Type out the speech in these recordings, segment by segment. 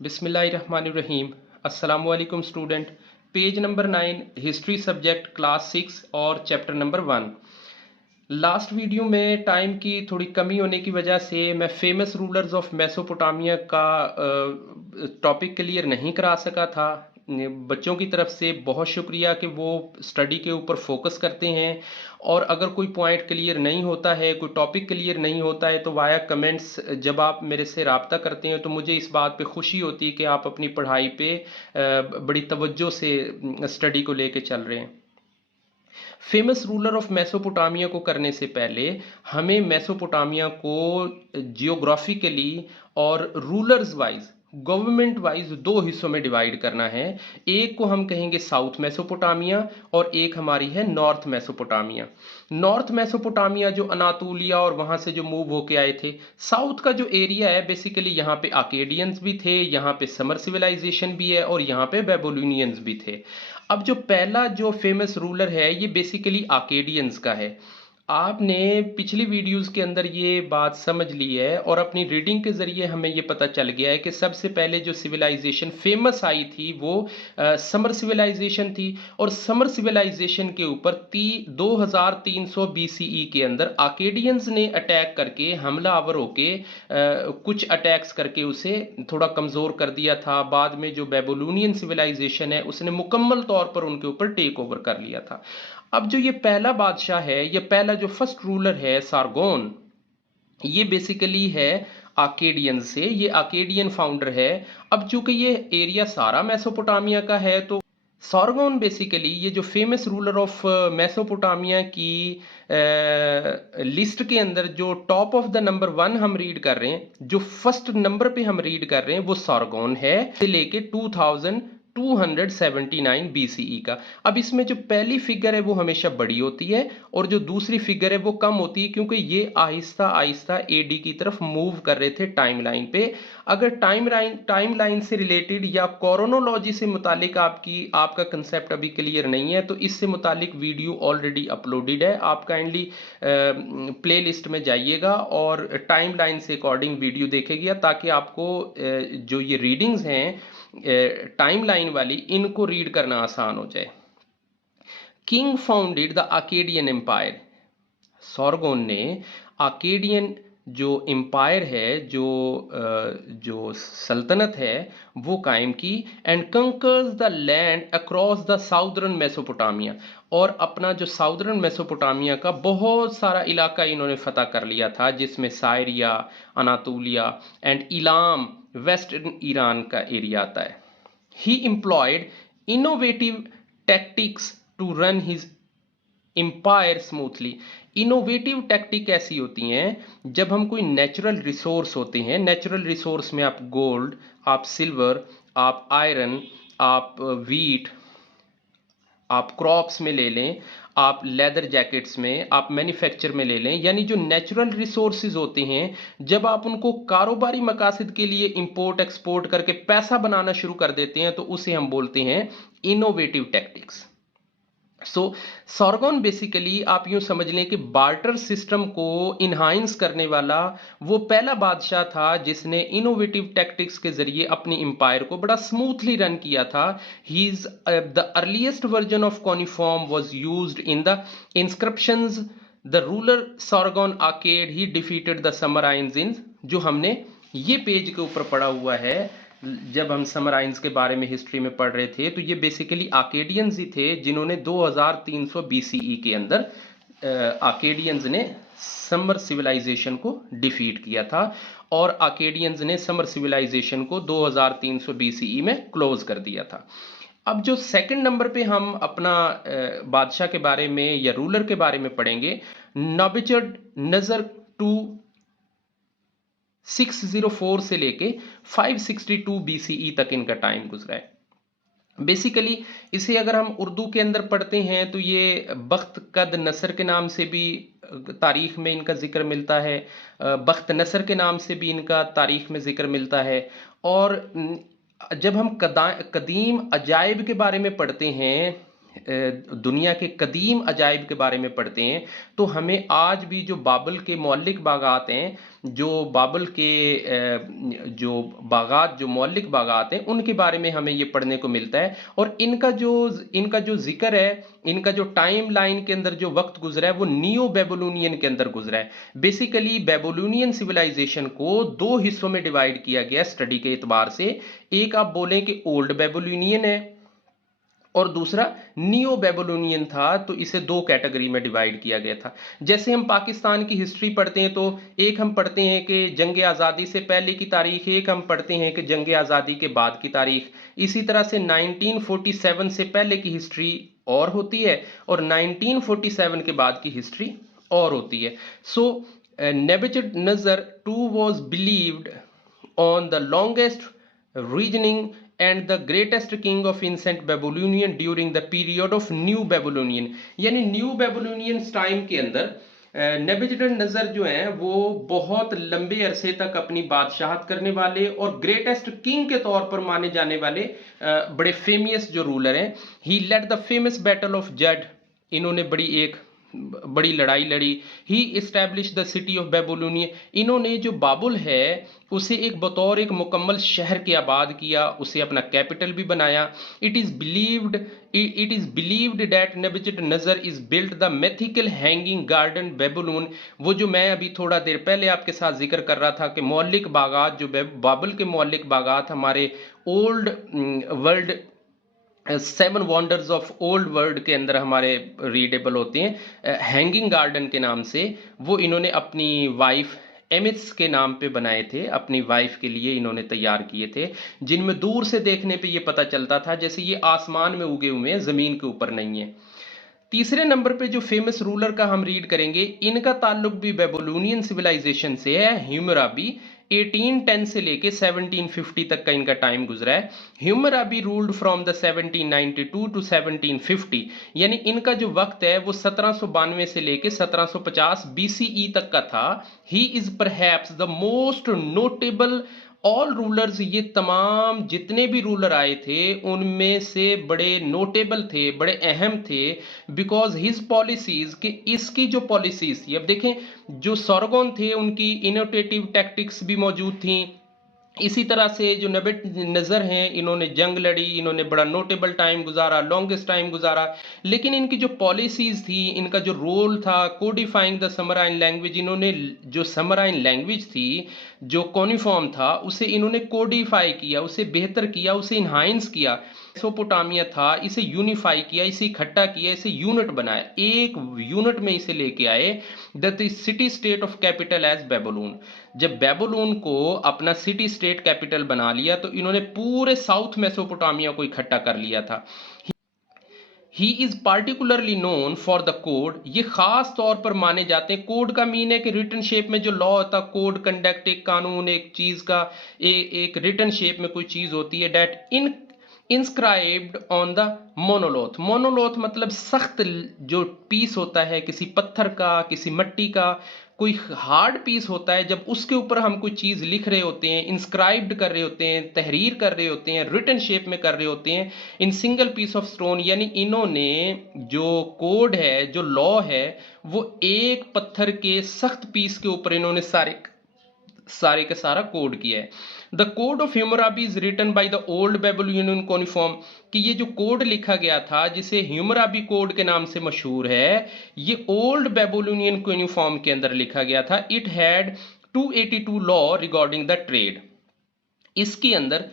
बिस्मिल्लाहिर्रहमानिर्रहीम। अस्सलामुअलैकुम student. Page number 9 history subject class 6 और चैप्टर नंबर 1। लास्ट वीडियो में टाइम की थोड़ी कमी होने की वजह से मैं फेमस रूलर्स ऑफ मेसोपोटामिया का टॉपिक क्लियर नहीं करा सका था। बच्चों की तरफ से बहुत शुक्रिया कि वो स्टडी के ऊपर फोकस करते हैं, और अगर कोई पॉइंट क्लियर नहीं होता है, कोई टॉपिक क्लियर नहीं होता है, तो वाया कमेंट्स जब आप मेरे से रब्ता करते हैं तो मुझे इस बात पे खुशी होती है कि आप अपनी पढ़ाई पे बड़ी तवज्जो से स्टडी को लेके चल रहे हैं। फेमस रूलर ऑफ मेसोपोटामिया को करने से पहले हमें मेसोपोटामिया को जियोग्राफिकली और रूलर्स वाइज, गवर्नमेंट वाइज दो हिस्सों में डिवाइड करना है। एक को हम कहेंगे साउथ मेसोपोटामिया और एक हमारी है नॉर्थ मेसोपोटामिया। नॉर्थ मेसोपोटामिया जो अनातोलिया और वहां से जो मूव होके आए थे। साउथ का जो एरिया है बेसिकली यहाँ पे आकेडियंस भी थे, यहाँ पे समर सिविलाइजेशन भी है और यहाँ पे बेबोलिनियंस भी थे। अब जो पहला जो फेमस रूलर है ये बेसिकली आकेडियंस का है। आपने पिछली वीडियोस के अंदर ये बात समझ ली है और अपनी रीडिंग के ज़रिए हमें ये पता चल गया है कि सबसे पहले जो सिविलाइजेशन फेमस आई थी वो समर सिविलाइजेशन थी। और समर सिविलाइजेशन के ऊपर 2300 बीसीई के अंदर आकेडियंस ने अटैक करके, हमलावर होके कुछ अटैक्स करके उसे थोड़ा कमज़ोर कर दिया था। बाद में जो बेबोलोनियन सिविलाइजेशन है उसने मुकम्मल तौर पर उनके ऊपर टेक ओवर कर लिया था। अब जो ये पहला बादशाह है, ये पहला जो फर्स्ट रूलर है सारगोन, ये बेसिकली है आकेडियन से, ये आकेडियन फाउंडर है। अब चूंकि ये एरिया सारा मेसोपोटामिया का है तो सारगोन बेसिकली ये जो फेमस रूलर ऑफ मेसोपोटामिया की लिस्ट के अंदर जो टॉप ऑफ द नंबर 1 हम रीड कर रहे हैं, जो फर्स्ट नंबर पे हम रीड कर रहे हैं वो सारगोन है, से लेके 2279 बीसीई का। अब इसमें जो पहली फिगर है वो हमेशा बड़ी होती है और जो दूसरी फिगर है वो कम होती है, क्योंकि ये आहिस्ता आहिस्ता एडी की तरफ मूव कर रहे थे टाइमलाइन पे। अगर टाइमलाइन से रिलेटेड या कोरोनोलॉजी से मुतालिक आपका कंसेप्ट अभी क्लियर नहीं है तो इससे मुतालिक वीडियो ऑलरेडी अपलोडेड है। आप काइंडली प्ले लिस्ट में जाइएगा और टाइमलाइन से अकॉर्डिंग वीडियो देखिएगा, ताकि आपको जो ये रीडिंग्स हैं टाइमलाइन वाली, इनको रीड करना आसान हो जाए। King founded the Akkadian empire. Sargon ने आकेडियन जो एम्पायर है, जो सल्तनत है वो कायम की। And conquers the land across the southern Mesopotamia, और अपना जो साउदर्न मेसोपोटामिया का बहुत सारा इलाका इन्होंने फतह कर लिया था, जिसमें Syria, Anatolia and Elam western Iran का एरिया आता है। He employed innovative tactics to run his empire smoothly. Innovative tactic ऐसी होती हैं जब हम कोई नेचुरल रिसोर्स होते हैं, नेचुरल रिसोर्स में आप गोल्ड, आप सिल्वर, आप आयरन, आप वीट, आप क्रॉप्स में ले लें, आप लेदर जैकेट्स में, आप मैन्युफैक्चर में ले लें, यानी जो नेचुरल रिसोर्सेज होते हैं जब आप उनको कारोबारी मकासद के लिए इंपोर्ट एक्सपोर्ट करके पैसा बनाना शुरू कर देते हैं तो उसे हम बोलते हैं इनोवेटिव टैक्टिक्स। सो सॉरगोन बेसिकली आप यूं समझ लें कि बार्टर सिस्टम को इन्हांस करने वाला वो पहला बादशाह था जिसने इनोवेटिव टैक्टिक्स के जरिए अपनी एम्पायर को बड़ा स्मूथली रन किया था। He is the earliest version of cuneiform was used in the inscriptions. The ruler Sargon Akkad he defeated the Sumerians in, जो हमने ये पेज के ऊपर पढ़ा हुआ है जब हम समराइंस के बारे में हिस्ट्री में पढ़ रहे थे, तो ये बेसिकली आकेडियंस ही थे जिन्होंने 2300 बीसीई के अंदर आकेडियंस ने समर सिविलाइजेशन को डिफीट किया था और आकेडियंस ने समर सिविलाइजेशन को 2300 बीसीई में क्लोज कर दिया था। अब जो सेकंड नंबर पे हम अपना बादशाह के बारे में या रूलर के बारे में पढ़ेंगे, नाबुचड नजर टू 604 से लेके 562 बीसीई तक इनका टाइम गुजरा है। बेसिकली इसे अगर हम उर्दू के अंदर पढ़ते हैं तो ये बख्त कद नसर के नाम से भी तारीख में इनका जिक्र मिलता है, बख्त नसर के नाम से भी इनका तारीख में जिक्र मिलता है। और जब हम कदीम अजायब के बारे में पढ़ते हैं दुनिया के कदीम अजाइब के बारे में पढ़ते हैं तो हमें आज भी जो बाबर के मौलिक बागात हैं, जो बाबर के जो बागात, जो मौलिक बागात हैं, उनके बारे में हमें ये पढ़ने को मिलता है। और इनका जो जिक्र है, इनका जो टाइम लाइन के अंदर जो वक्त गुजरा है वो नियो बेबीलोनियन के अंदर गुजरा है। बेसिकली बेबीलोनियन सिविलाइजेशन को दो हिस्सों में डिवाइड किया गया स्टडी के एतबार से। एक आप बोलें कि ओल्ड बेबीलोनियन है और दूसरा नियो बेबीलोनियन था, तो इसे दो कैटेगरी में डिवाइड किया गया था। जैसे हम पाकिस्तान की हिस्ट्री पढ़ते हैं तो एक हम पढ़ते हैं कि जंग आज़ादी से पहले की तारीख, एक हम पढ़ते हैं कि जंग आज़ादी के बाद की तारीख। इसी तरह से 1947 से पहले की हिस्ट्री और होती है और 1947 के बाद की हिस्ट्री और होती है। So Nebuchadnezzar two was believed on the longest reigning and the greatest king of ancient Babylonian during the period of New Babylonian, यानी न्यू बेबीलोनियन टाइम के अंदर नेबुकदनेस्सर जो हैं वो बहुत लंबे अरसे तक अपनी बादशाहत करने वाले और ग्रेटेस्ट किंग के तौर पर माने जाने वाले बड़े फेमस जो रूलर हैं। He led the famous battle of जड, इन्होंने बड़ी लड़ाई लड़ी। He establish the city of Babylonia, इन्होंने जो बाबुल है उसे एक बतौर एक मुकम्मल शहर के आबाद किया, उसे अपना कैपिटल भी बनाया। It is believed that Nebuchadnezzar is built the mythical hanging garden Babylon. वो जो मैं अभी थोड़ा देर पहले आपके साथ जिक्र कर रहा था कि मौलिक बागात, जो बाबुल के मौलिक बागात हमारे old world 7 wonders of old world के अंदर हमारे रीडेबल होते हैं हैंगिंग गार्डन के नाम से, वो इन्होंने अपनी वाइफ एमिस के नाम पे बनाए थे, अपनी वाइफ के लिए इन्होंने तैयार किए थे, जिनमें दूर से देखने पे ये पता चलता था जैसे ये आसमान में उगे हुए हैं, ज़मीन के ऊपर नहीं है। तीसरे नंबर पे जो फेमस रूलर का हम रीड करेंगे, इनका ताल्लुक भी बेबीलोनियन सिविलाइजेशन से है, हम्मुराबी। 1810 से लेके 1750 तक का इनका टाइम गुजरा है। Hammurabi ruled from the 1792 to 1750, यानी इनका जो वक्त है वो 1792 से लेके 1750 BCE तक का था। He is perhaps the most notable all rulers, ये तमाम जितने भी रूलर आए थे उनमें से बड़े नोटेबल थे, बड़े अहम थे, बिकॉज हिज पॉलिसीज, कि इसकी जो पॉलिसीज थी। अब देखें, जो सॉरगोन थे उनकी इनोवेटिव टैक्टिक्स भी मौजूद थी। इसी तरह से जो नेबुकदनेस्सर हैं, इन्होंने जंग लड़ी, इन्होंने बड़ा नोटेबल टाइम गुजारा, लॉन्गेस्ट टाइम गुजारा, लेकिन इनकी जो पॉलिसीज थी, इनका जो रोल था कोडिफाइंग द समराइन लैंग्वेज, इन्होंने जो समराइन लैंग्वेज थी, जो कॉनिफॉर्म था, उसे इन्होंने कोडिफाई किया, उसे बेहतर किया, उसे इन्हांस किया। मेसोपोटामिया था, इसे यूनिफाई किया, इसे इकट्ठा किया, इसे यूनिट बनाया, एक यूनिट में इसे लेके आए। The city state of capital as Babylon. जब बेबीलोन को अपना सिटी स्टेट कैपिटल बना लिया तो इन्होंने पूरे साउथ मेसोपोटामिया को इकट्ठा कर लिया था। He is particularly known for the code, ये खास तौर पर माने जाते हैं। कोड का मीन है कि रिटन शेप में जो लॉ होता है, कोड कंडक्ट, एक कानून, एक चीज का एक रिटन शेप में कोई चीज होती है। Date in inscribed on the monolith. Monolith मतलब सख्त जो पीस होता है किसी पत्थर का, किसी मिट्टी का, कोई हार्ड पीस होता है, जब उसके ऊपर हम कोई चीज़ लिख रहे होते हैं, इंस्क्राइब्ड कर रहे होते हैं, तहरीर कर रहे होते हैं, रिटन शेप में कर रहे होते हैं, in single piece of stone, यानी इन्होंने जो कोड है, जो लॉ है, वो एक पत्थर के सख्त पीस के ऊपर इन्होंने सारे का सारा कोड किया है। The code of Hammurabi is written by the old Babylonian cuneiform, कि ये जो कोड लिखा गया था जिसे ह्यूमराबी कोड के नाम से मशहूर है, ये ओल्ड बेबीलोनियन कॉनिफॉर्म के अंदर लिखा गया था। It had 282 law regarding the trade. इसके अंदर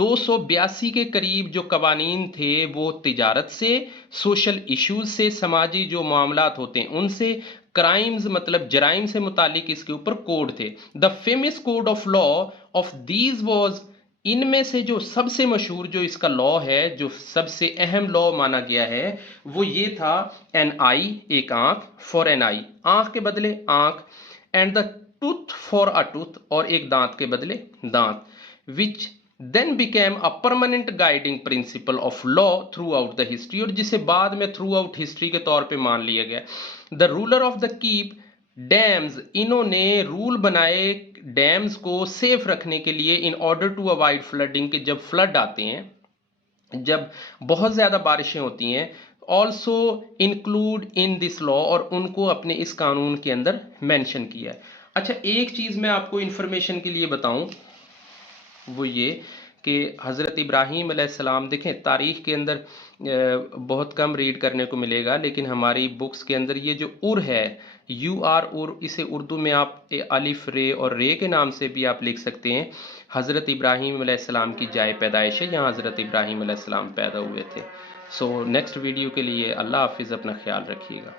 282 के करीब जो कवानीन थे वो तिजारत से, सोशल इश्यूज से, समाजी जो मामलात होते हैं उनसे, क्राइम्स मतलब जराइम से मुतालिक इसके ऊपर कोड थे। The famous code of law of these was, इनमें से जो सबसे मशहूर जो इसका लॉ है, जो सबसे अहम लॉ माना गया है, वो ये था, एन आई, एक आंख, फॉर एन आई, आंख के बदले आंख, and the tooth for a tooth, और एक दांत के बदले दांत, which then became a permanent guiding principle of law throughout the history, और जिसे बाद में throughout history के तौर पे मान लिया गया। The ruler of the keep dams, इन्होंने रूल बनाए डैम्स को सेफ रखने के लिए, in order to avoid flooding, के जब फ्लड आते हैं, जब बहुत ज़्यादा बारिशें होती हैं also include in this law, और उनको अपने इस कानून के अंदर मेंशन किया है। अच्छा, एक चीज़ मैं आपको इन्फॉर्मेशन के लिए बताऊं, वो ये कि हज़रत इब्राहीम अलैहिस्सलाम, देखें तारीख़ के अंदर बहुत कम रीड करने को मिलेगा, लेकिन हमारी बुक्स के अंदर ये जो उर है, यू आर उर, इसे उर्दू में आप अलिफ रे और रे के नाम से भी आप लिख सकते हैं। हज़रत इब्राहीम अलैहिस्सलाम की जाए पैदाइश है, यहाँ हज़रत इब्राहीम अलैहिस्सलाम पैदा हुए थे। सो नेक्स्ट वीडियो के लिए अल्लाह हाफिज़, अपना ख्याल रखिएगा।